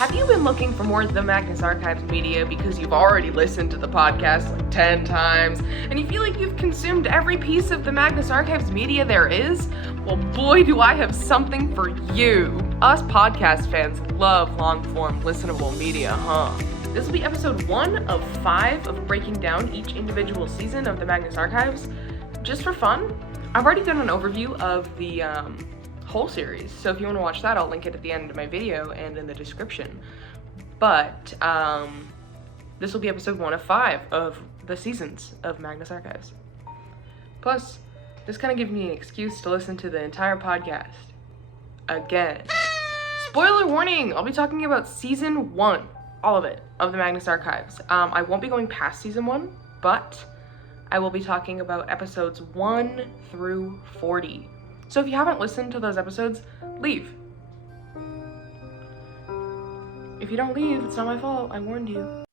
Have you been looking for more of the Magnus Archives media because you've already listened to the podcast like 10 times and you feel like you've consumed every piece of the Magnus Archives media there is? Well, boy, do I have something for you. Us podcast fans love long-form listenable media, huh? This will be episode 1 of 5 of breaking down each individual season of the Magnus Archives. Just for fun, I've already done an overview of the whole series, so if you want to watch that, I'll link it at the end of my video and in the description. But this will be episode 1 of 5 of the seasons of Magnus Archives. Plus, this kind of gives me an excuse to listen to the entire podcast again. Spoiler warning! I'll be talking about season 1, all of it, of the Magnus Archives. I won't be going past season 1, but I will be talking about episodes 1 through 40. So if you haven't listened to those episodes, leave. If you don't leave, it's not my fault. I warned you.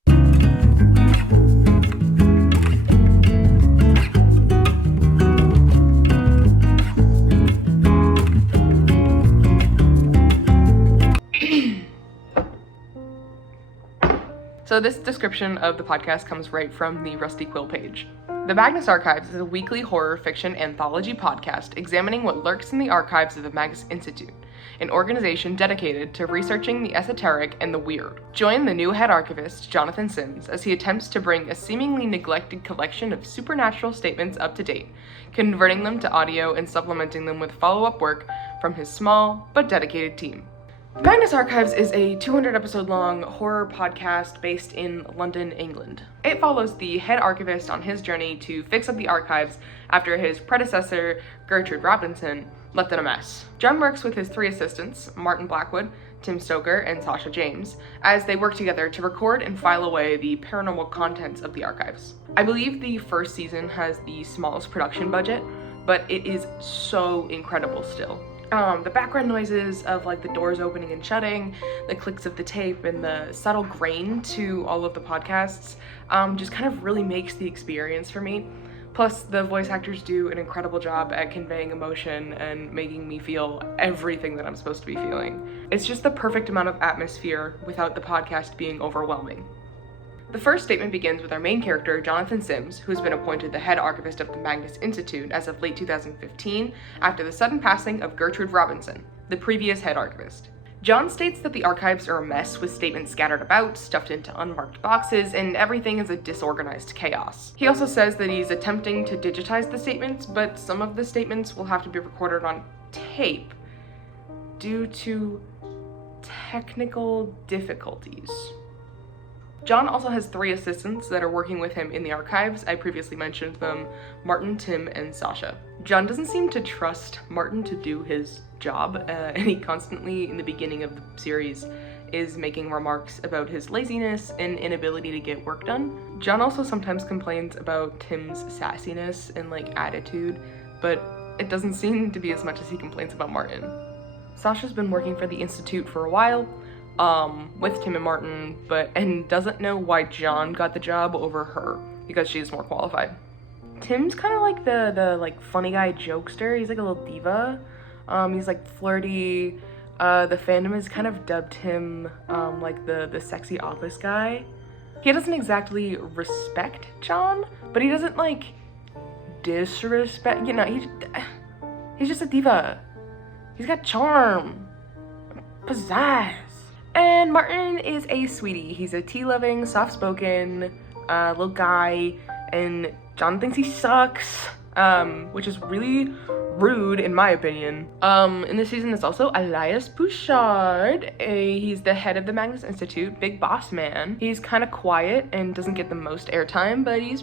So this description of the podcast comes right from the Rusty Quill page. The Magnus Archives is a weekly horror fiction anthology podcast examining what lurks in the archives of the Magnus Institute, an organization dedicated to researching the esoteric and the weird. Join the new head archivist, Jonathan Sims, as he attempts to bring a seemingly neglected collection of supernatural statements up to date, converting them to audio and supplementing them with follow-up work from his small but dedicated team. Magnus Archives is a 200-episode-long horror podcast based in London, England. It follows the head archivist on his journey to fix up the archives after his predecessor, Gertrude Robinson, left it a mess. John works with his 3 assistants, Martin Blackwood, Tim Stoker, and Sasha James, as they work together to record and file away the paranormal contents of the archives. I believe the first season has the smallest production budget, but it is so incredible still. The background noises of like the doors opening and shutting, the clicks of the tape, and the subtle grain to all of the podcasts just kind of really makes the experience for me. Plus, the voice actors do an incredible job at conveying emotion and making me feel everything that I'm supposed to be feeling. It's just the perfect amount of atmosphere without the podcast being overwhelming. The first statement begins with our main character, Jonathan Sims, who has been appointed the head archivist of the Magnus Institute as of late 2015 after the sudden passing of Gertrude Robinson, the previous head archivist. John states that the archives are a mess with statements scattered about, stuffed into unmarked boxes, and everything is a disorganized chaos. He also says that he's attempting to digitize the statements, but some of the statements will have to be recorded on tape due to technical difficulties. John also has 3 assistants that are working with him in the archives. I previously mentioned them, Martin, Tim, and Sasha. John doesn't seem to trust Martin to do his job, and he constantly, in the beginning of the series, is making remarks about his laziness and inability to get work done. John also sometimes complains about Tim's sassiness and attitude, but it doesn't seem to be as much as he complains about Martin. Sasha's been working for the Institute for a while, with Tim and Martin, and doesn't know why John got the job over her, because she's more qualified. Tim's kind of like the funny guy jokester. He's like a little diva. He's flirty. The fandom has kind of dubbed him the sexy office guy. He doesn't exactly respect John, but he doesn't disrespect, he's just a diva. He's got charm, pizzazz. And Martin is a sweetie. He's a tea-loving, soft-spoken little guy, and John thinks he sucks, which is really rude in my opinion. In this season, there's also Elias Bouchard. He's the head of the Magnus Institute, big boss man. He's kind of quiet and doesn't get the most airtime, but he's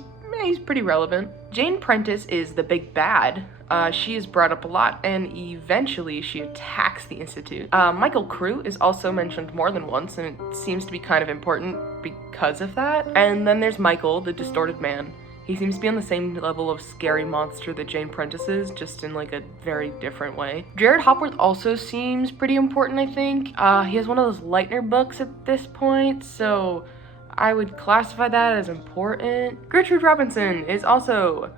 pretty relevant. Jane Prentice is the big bad. She is brought up a lot, and eventually she attacks the Institute. Michael Crew is also mentioned more than once, and it seems to be kind of important because of that. And then there's Michael, the distorted man. He seems to be on the same level of scary monster that Jane Prentice is, just in a very different way. Jared Hopworth also seems pretty important, I think. He has one of those Leitner books at this point, so I would classify that as important. Gertrude Robinson is also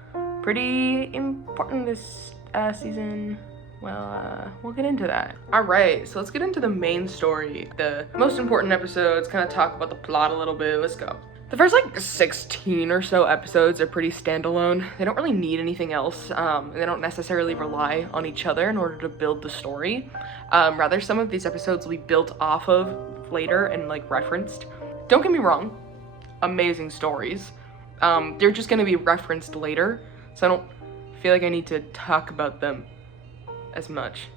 pretty important this season. Well, we'll get into that. All right, so let's get into the main story. The most important episodes, kind of talk about the plot a little bit. Let's go. The first like 16 or so episodes are pretty standalone. They don't really need anything else. And they don't necessarily rely on each other in order to build the story. Rather, some of these episodes will be built off of later and like referenced. Don't get me wrong, amazing stories. They're just gonna be referenced later, so I don't feel like I need to talk about them as much.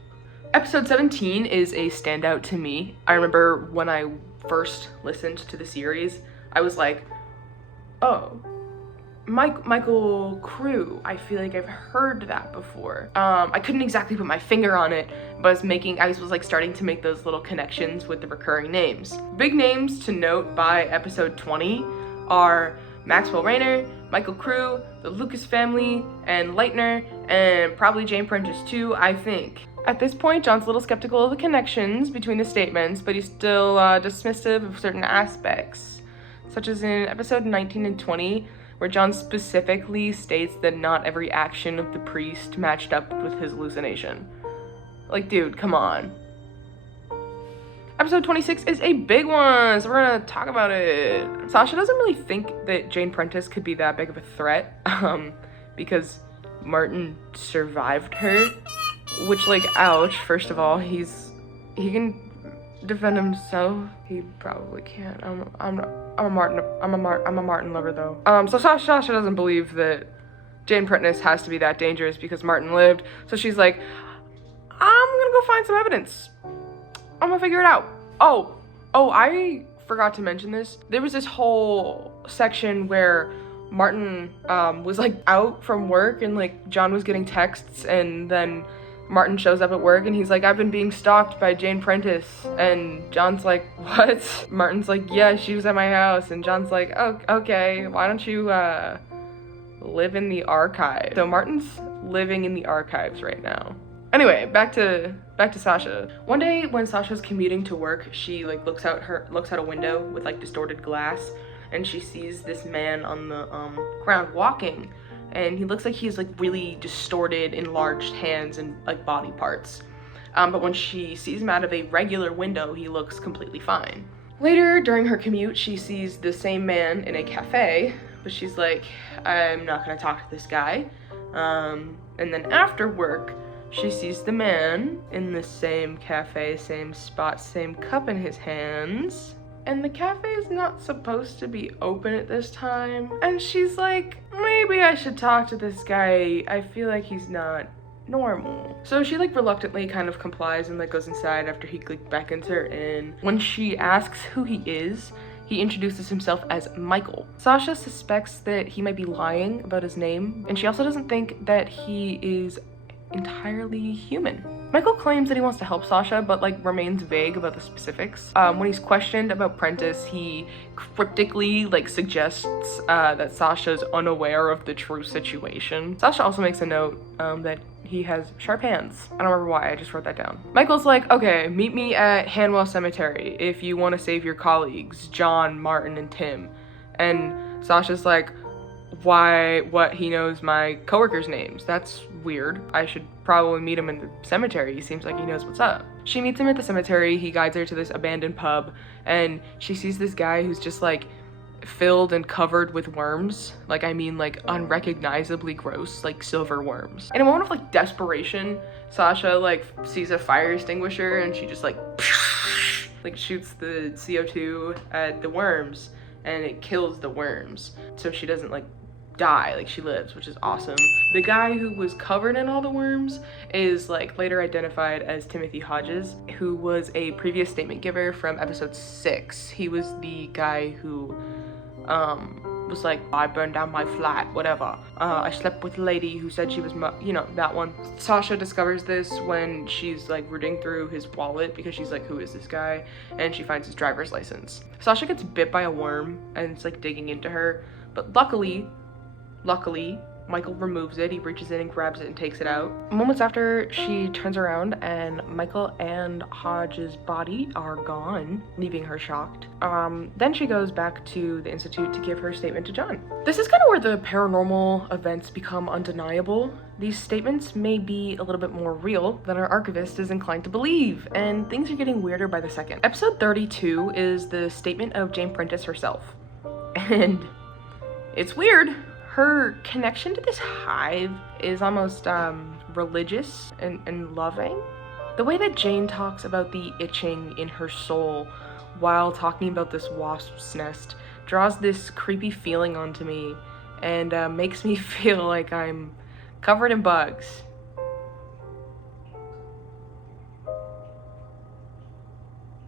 Episode 17 is a standout to me. I remember when I first listened to the series, I was like, oh, Michael Crew. I feel like I've heard that before. I couldn't exactly put my finger on it, but I was like starting to make those little connections with the recurring names. Big names to note by episode 20 are Maxwell Rayner, Michael Crew, the Lucas family, and Leitner, and probably Jane Prentice too, I think. At this point, John's a little skeptical of the connections between the statements, but he's still dismissive of certain aspects, such as in episode 19 and 20, where John specifically states that not every action of the priest matched up with his hallucination. Like, dude, come on. Episode 26 is a big one, so we're gonna talk about it. Sasha doesn't really think that Jane Prentice could be that big of a threat, because Martin survived her, which, like, ouch. First of all, he can defend himself. He probably can't. I'm a Martin lover though. So Sasha doesn't believe that Jane Prentice has to be that dangerous because Martin lived. So she's like, I'm gonna go find some evidence. I'm gonna figure it out. Oh, I forgot to mention this. There was this whole section where Martin was like out from work and like John was getting texts, and then Martin shows up at work and he's like, I've been being stalked by Jane Prentice. And John's like, what? Martin's like, yeah, she was at my house. And John's like, oh, okay, why don't you live in the archive? So Martin's living in the archives right now. Anyway, back to Sasha. One day when Sasha's commuting to work, she like looks out a window with like distorted glass, and she sees this man on the ground walking, and he looks like he's like really distorted, enlarged hands and like body parts. But when she sees him out of a regular window, he looks completely fine. Later during her commute, she sees the same man in a cafe, but she's like, I'm not gonna talk to this guy. And then after work, she sees the man in the same cafe, same spot, same cup in his hands. And the cafe is not supposed to be open at this time. And she's like, maybe I should talk to this guy. I feel like he's not normal. So she like reluctantly kind of complies and like goes inside after he like beckons her in. When she asks who he is, he introduces himself as Michael. Sasha suspects that he might be lying about his name, and she also doesn't think that he is entirely human. Michael claims that he wants to help Sasha, but like remains vague about the specifics. When he's questioned about Prentice, he cryptically like suggests that Sasha's unaware of the true situation. Sasha also makes a note that he has sharp hands. I don't remember why, I just wrote that down. Michael's like, okay, meet me at Hanwell Cemetery if you want to save your colleagues, John, Martin, and Tim. And Sasha's like, why, what, he knows my coworkers' names. That's weird. I should probably meet him in the cemetery. He seems like he knows what's up. She meets him at the cemetery. He guides her to this abandoned pub, and she sees this guy who's just like filled and covered with worms. Like, I mean, like unrecognizably gross, like silver worms. In a moment of like desperation, Sasha like sees a fire extinguisher and she just like shoots the CO2 at the worms, and it kills the worms. So she doesn't like die, like she lives, which is awesome. The guy who was covered in all the worms is like later identified as Timothy Hodges, who was a previous statement giver from episode 6. He was the guy who was like, I burned down my flat, whatever. I slept with a lady who said she was you know, that one. Sasha discovers this when she's like rooting through his wallet because she's like, who is this guy? And she finds his driver's license. Sasha gets bit by a worm and it's like digging into her, but luckily, Michael removes it. He reaches in and grabs it and takes it out. Moments after, she turns around and Michael and Hodge's body are gone, leaving her shocked. Then she goes back to the Institute to give her statement to John. This is kind of where the paranormal events become undeniable. These statements may be a little bit more real than our archivist is inclined to believe, and things are getting weirder by the second. Episode 32 is the statement of Jane Prentice herself. And it's weird. Her connection to this hive is almost religious and loving. The way that Jane talks about the itching in her soul while talking about this wasp's nest draws this creepy feeling onto me and makes me feel like I'm covered in bugs.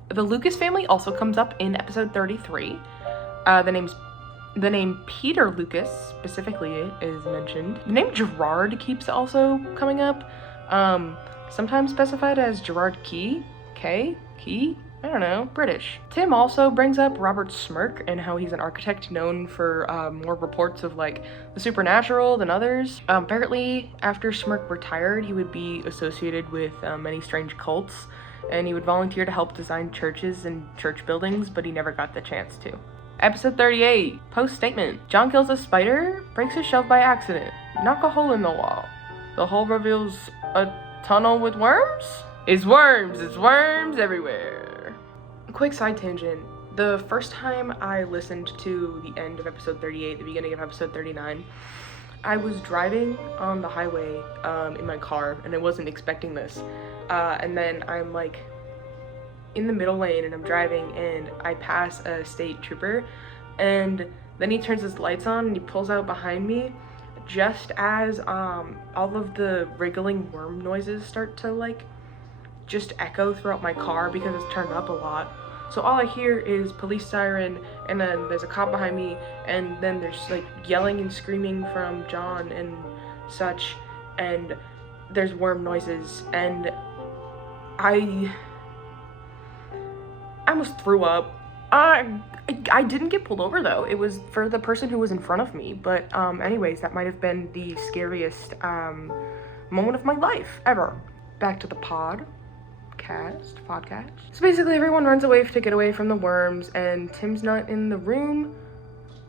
The Lucas family also comes up in episode 33. The name Peter Lucas specifically is mentioned. The name Gerard keeps also coming up, sometimes specified as Gerard Key, I don't know, British. Tim also brings up Robert Smirk and how he's an architect known for more reports of like the supernatural than others. Apparently, after Smirk retired, he would be associated with many strange cults, and he would volunteer to help design churches and church buildings, but he never got the chance to. Episode 38, post statement. John kills a spider, breaks a shelf by accident, knock a hole in the wall. The hole reveals a tunnel with worms? It's worms everywhere. Quick side tangent. The first time I listened to the end of episode 38, the beginning of episode 39, I was driving on the highway in my car, and I wasn't expecting this. And then I'm like in the middle lane and I'm driving and I pass a state trooper, and then he turns his lights on and he pulls out behind me just as all of the wriggling worm noises start to like just echo throughout my car because it's turned up a lot. So all I hear is police siren, and then there's a cop behind me, and then there's like yelling and screaming from John and such, and there's worm noises, and I almost threw up. I didn't get pulled over though. It was for the person who was in front of me, but anyways, that might have been the scariest moment of my life ever. Back to the podcast. So basically everyone runs away to get away from the worms, and Tim's not in the room.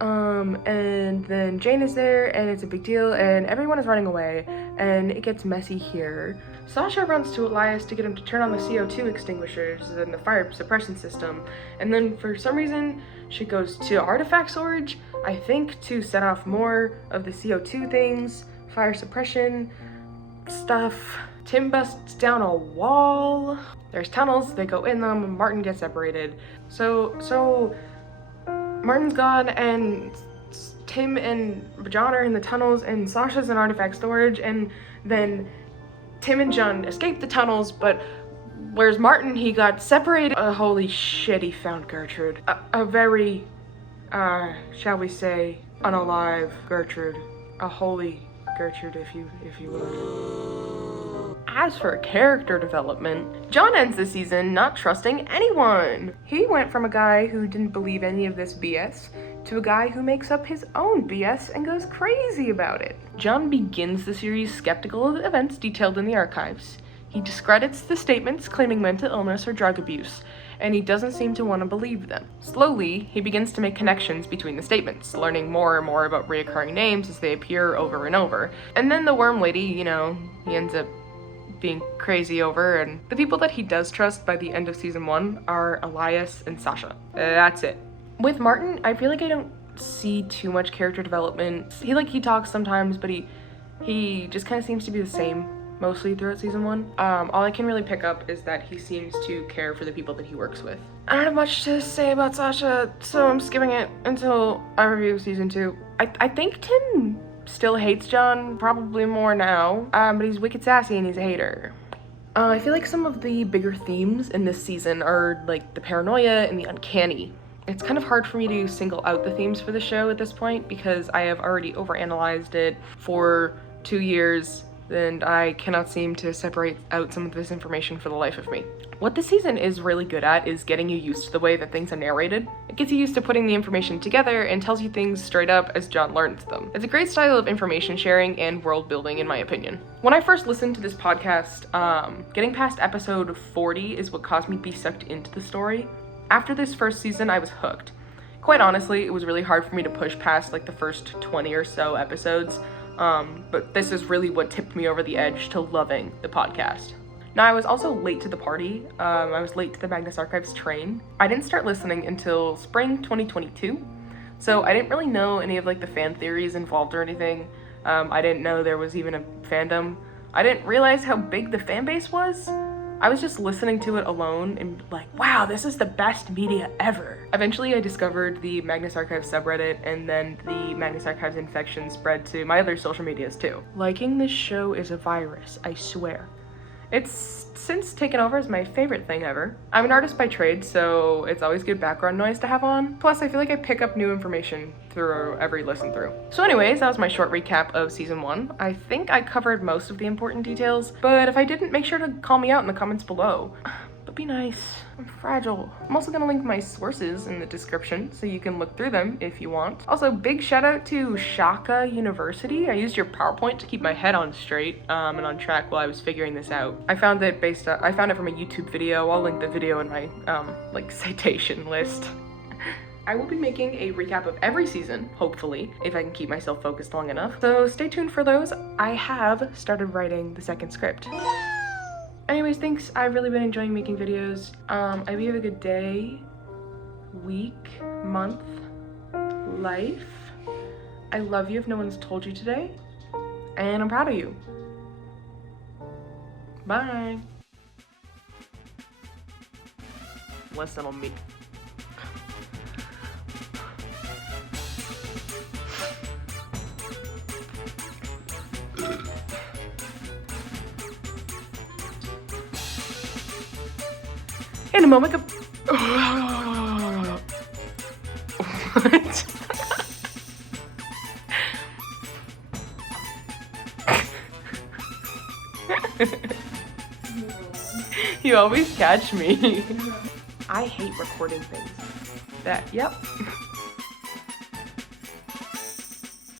And then Jane is there, and it's a big deal, and everyone is running away, and it gets messy here. Sasha runs to Elias to get him to turn on the CO2 extinguishers and the fire suppression system, and then for some reason she goes to artifact storage, I think to set off more of the CO2 things, fire suppression stuff. Tim busts down a wall. There's tunnels, they go in them, and Martin gets separated. So Martin's gone, and Tim and John are in the tunnels, and Sasha's in artifact storage, and then Tim and John escaped the tunnels, but where's Martin? He got separated. Holy shit, he found Gertrude. A very, shall we say, unalive Gertrude. A holy Gertrude, if you will. As for character development, John ends the season not trusting anyone. He went from a guy who didn't believe any of this BS to a guy who makes up his own BS and goes crazy about it. John begins the series skeptical of the events detailed in the archives. He discredits the statements claiming mental illness or drug abuse, and he doesn't seem to want to believe them. Slowly, he begins to make connections between the statements, learning more and more about reoccurring names as they appear over and over. And then the worm lady, he ends up being crazy over, and the people that he does trust by the end of season 1 are Elias and Sasha. That's it. With Martin, I feel like I don't see too much character development. He talks sometimes, but he just kind of seems to be the same mostly throughout season 1. All I can really pick up is that he seems to care for the people that he works with. I don't have much to say about Sasha, so I'm skipping it until I review season 2. I think Tim still hates John, probably more now, but he's wicked sassy and he's a hater. I feel like some of the bigger themes in this season are like the paranoia and the uncanny. It's kind of hard for me to single out the themes for the show at this point because I have already overanalyzed it for 2 years and I cannot seem to separate out some of this information for the life of me. What this season is really good at is getting you used to the way that things are narrated. It gets you used to putting the information together and tells you things straight up as John learns them. It's a great style of information sharing and world building, in my opinion. When I first listened to this podcast, getting past episode 40 is what caused me to be sucked into the story. After this first season, I was hooked. Quite honestly, it was really hard for me to push past like the first 20 or so episodes, but this is really what tipped me over the edge to loving the podcast. Now, I was also late to the party. I was late to the Magnus Archives train. I didn't start listening until spring 2022, so I didn't really know any of like the fan theories involved or anything. I didn't know there was even a fandom. I didn't realize how big the fan base was. I was just listening to it alone and like, wow, this is the best media ever. Eventually, I discovered the Magnus Archives subreddit, and then the Magnus Archives infection spread to my other social medias too. Liking this show is a virus, I swear. It's since taken over as my favorite thing ever. I'm an artist by trade, so it's always good background noise to have on. Plus, I feel like I pick up new information through every listen through. So anyways, that was my short recap of season 1. I think I covered most of the important details, but if I didn't, make sure to call me out in the comments below. But be nice. I'm fragile. I'm also gonna link my sources in the description so you can look through them if you want. Also, big shout out to Shaka University. I used your PowerPoint to keep my head on straight and on track while I was figuring this out. I found it from a YouTube video. I'll link the video in my citation list. I will be making a recap of every season, hopefully, if I can keep myself focused long enough. So stay tuned for those. I have started writing the second script. Anyways, thanks. I've really been enjoying making videos. I hope you have a good day, week, month, life. I love you if no one's told you today, and I'm proud of you. Bye. Listen on me. In a moment, what? You always catch me. I hate recording things. Yep.